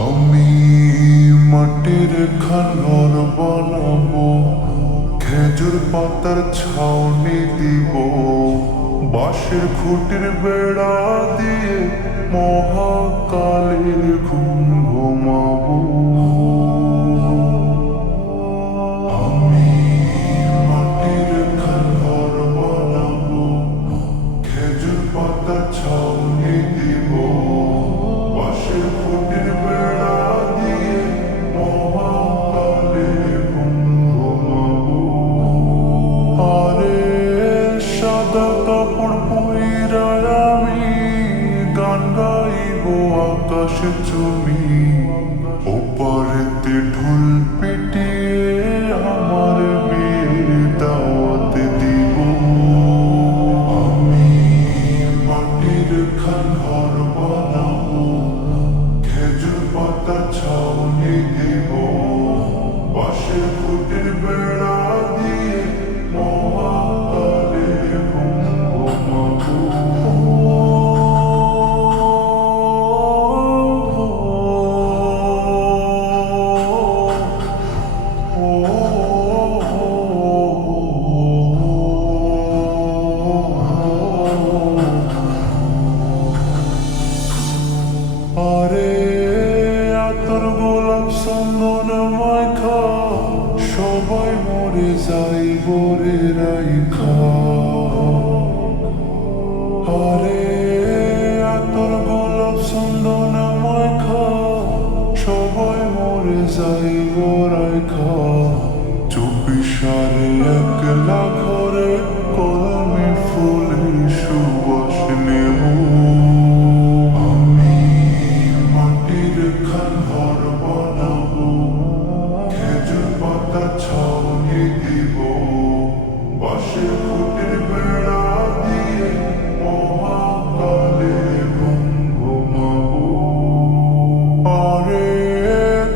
আমি মাটির খানঘর বানাবো, খেজুর পাতার ছাউনি দিব, বাঁশের খুঁটির বেড়া দিয়ে মহাকালের ঘুম ঘুমাবো। আমি মাটির খানঘর বানাবো, খেজুর পাতার ছাউনি দিব, বাঁশের খুঁটির বেড়া দিয়ে মহাকালের ঘুম ঘুমাবো। আরে সাদা কাপড় পইরা আমি গান গাইব আকাশে চুমি, ওপারেতে ঢোল পিটিয়ে আমার বিয়ের দাওয়াত দিব। আমি মাটির খানঘর বানাবো, খেজুর পাতা ছাউনি দিব, বাঁশের খুঁটির বেড়া দিয়ে মহাকালের ঘুম ঘুমাবো। আরে আতর গোলাপ চন্দন মাখা সবাই মরে যাইব রে রাইখা। আরে আতর গোলাপ চন্দন মাখা সবাই মরে যাইব রাইখা। 24 সালে একলা ঘরে কলমে ফুলের সুবাস নেব। মাটির খানঘর বানাবো, খেজুর পাতা ছাউনি দিব, বাঁশের খুঁটির বেড়া দিয়ে মহাকালে ঘুম ঘুমাবো। আরে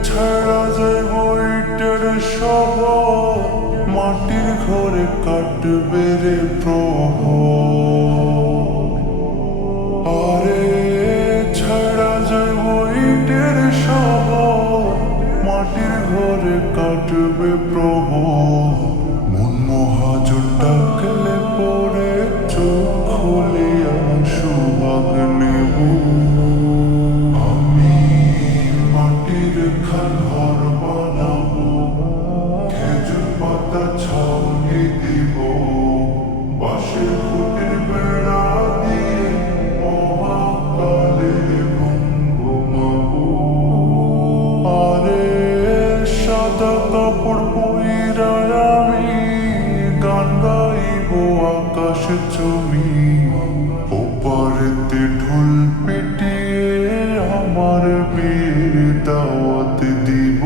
ছেড়া যাইব ইটের শহর, মাটির ঘরে কাটবে রে প্রহর। আরে ছেড়া যাইব ইটের শহর, মাটির ঘরে কাটবে প্রহর। মন মহাজন ডাকলে পরে চোখ খুলিয়া সুহাগ নেব। আমি মাটির খানঘর বানাবো, খেজুর পাতা ছাউনি দিব, বাঁশের খুঁটির বেড়া দিয়ে মহাকালে ঘুম ঘুমাবো। আরে সাদা কাপড় পইরা আমি গান গাইব আকাশে চুমি, ওপারেতে ঢোল পিটিয়ে আমার বিয়ের দাওয়াত দিব।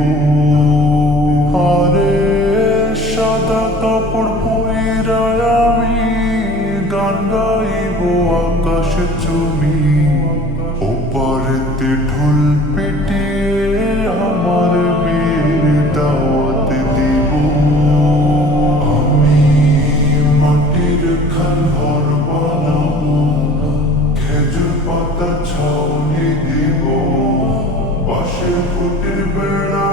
আরে সাদা কাপড় পইরা আমি গান গাইব আকাশে চুমি, ওপারেতে ঢোল পিটিয়ে আমার বিয়ের দাওয়াত দিব। আমি মাটির খানঘর বানাবো, খেজুর পাতা ছাউনি দিব, বাঁশের খুঁটির বেড়া